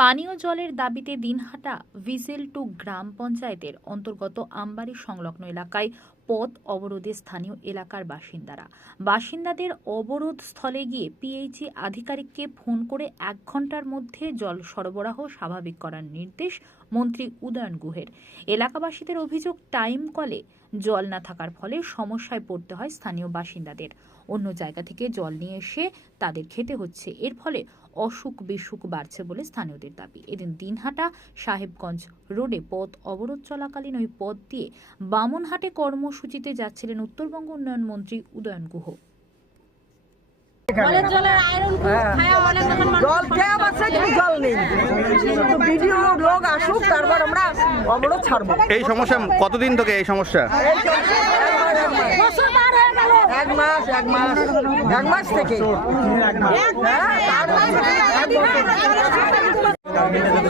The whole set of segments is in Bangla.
পানীয় জলের দাবিতে দিনহাটা ভিজেল টু গ্রাম পঞ্চায়েতের অন্তর্গত আমবাড়ি সংলগ্ন এলাকায় পথ অবরোধে স্থানীয় এলাকার বাসিন্দারা। বাসিন্দাদের অবরোধ স্থলে গিয়ে পিএইচি আধিকারিককে ফোন করে এক ঘণ্টার মধ্যে জল সরবরাহ স্বাভাবিক করার নির্দেশ মন্ত্রী উদয়ন গুহের। এলাকাবাসীদের অভিযোগ, টাইম কলে জল না থাকার ফলে সমস্যায় পড়তে হয় স্থানীয় বাসিন্দাদের। অন্য জায়গা থেকে জল নিয়ে এসে তাদের খেতে হচ্ছে। এর ফলে অসুখ বিসুখ বাড়ছে বলে স্থানীয়দের দাবি। এদিন দিনহাটা সাহেবগঞ্জ রোডে পথ অবরোধ চলাকালীন ওই পথ দিয়ে বামনহাটে কর্মসূচিতে যাচ্ছিলেন উত্তরবঙ্গ উন্নয়ন মন্ত্রী উদয়ন গুহ। কলের জলের আয়রন খায় অনেক রকম মানুষ জল ট্যাপ আছে কিন্তু জল নেই ভিডিও লোক আসুক তারপর আমরা অবরোধ ছাড়বো। এই সমস্যা কতদিন থেকে এই সমস্যা বছর পার হয়ে গেল এক মাস এক মাস এক মাস থেকে।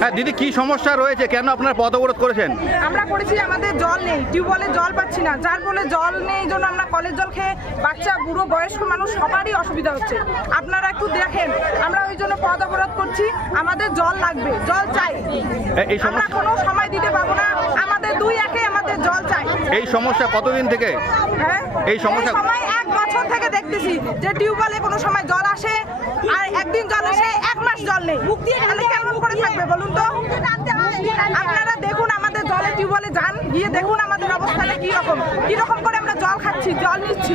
হ্যাঁ দিদি কি সমস্যা রয়েছে? কেন আপনার পদ অবরোধ করেছেন? আমরা করেছি আমাদের জল নেই। টিউবওয়েলে জল পাচ্ছি না। যার ফলে জল নেই জন্য আমরা কলের জল খেয়ে বাচ্চা বুড়ো বয়স্ক মানুষ সবারই অসুবিধা হচ্ছে। আপনারা একটু দেখেন। আমরা ওই জন্য পদ অবরোধ করছি। আমাদের জল লাগবে জল চাই। এই আমরা সমস্যা কোনো সময় দিতে পারব না। আমাদের দুই একে এই সমস্যা কতদিন থেকে? হ্যাঁ? এই সমস্যা- সময় এক বছর থেকে দেখতেছি যে টিউবওয়েলে কোনো সময় জল আসে আর একদিন জল আসে এক মাস জল নেই। তাহলে কেমন করে থাকবে বলুন তো? আপনারা দেখুন আমাদের জলে টিউবওয়েলে যান গিয়ে দেখুন আমাদের অবস্থাটা কি রকম। কি রকম করে আমরা জল খাচ্ছি জল নিচ্ছি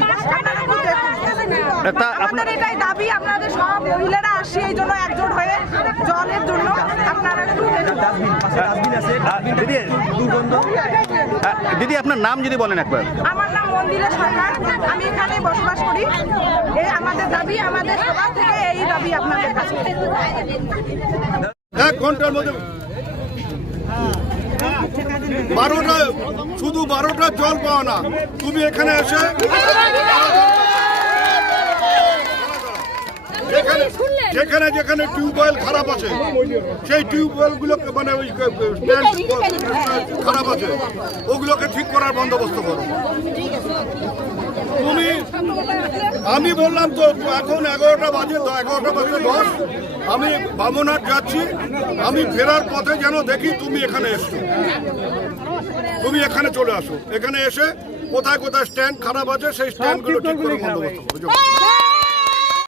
আপনার এটাই দাবি আপনাদের সব মহিলারা আসি এই জন্য একজোট হয়ে জলের জন্য। আপনারা দিদি। দিদি আপনার নাম যদি বলেন একবার। আমার নাম মন্দিরা সরকার। আমি এখানে বসবাস করি। এই আমাদের দাবি আমাদের সবার থেকে এই দাবি আপনাদের কাছে। এক ঘণ্টার মধ্যে বারোটা শুধু বারোটা জল পাওয়া না। তুমি এখানে এসে যেখানে যেখানে যেখানে টিউবওয়েল খারাপ আছে সেই টিউবওয়েল গুলোকে মানে ওই stand খারাপ আছে ওগুলোকে ঠিক করার বন্দোবস্ত করো। তুমি আমি বললাম তো এখন এগারোটা বাজে তো এগারোটা বাজে দশ। আমি বামনহাট যাচ্ছি আমি ফেরার পথে যেন দেখি তুমি এখানে এসছো। তুমি এখানে চলে আসো। এখানে এসে কোথায় কোথায় স্ট্যান্ড খারাপ আছে সেই স্ট্যান্ডগুলো ঠিক করে বন্দোবস্ত করো।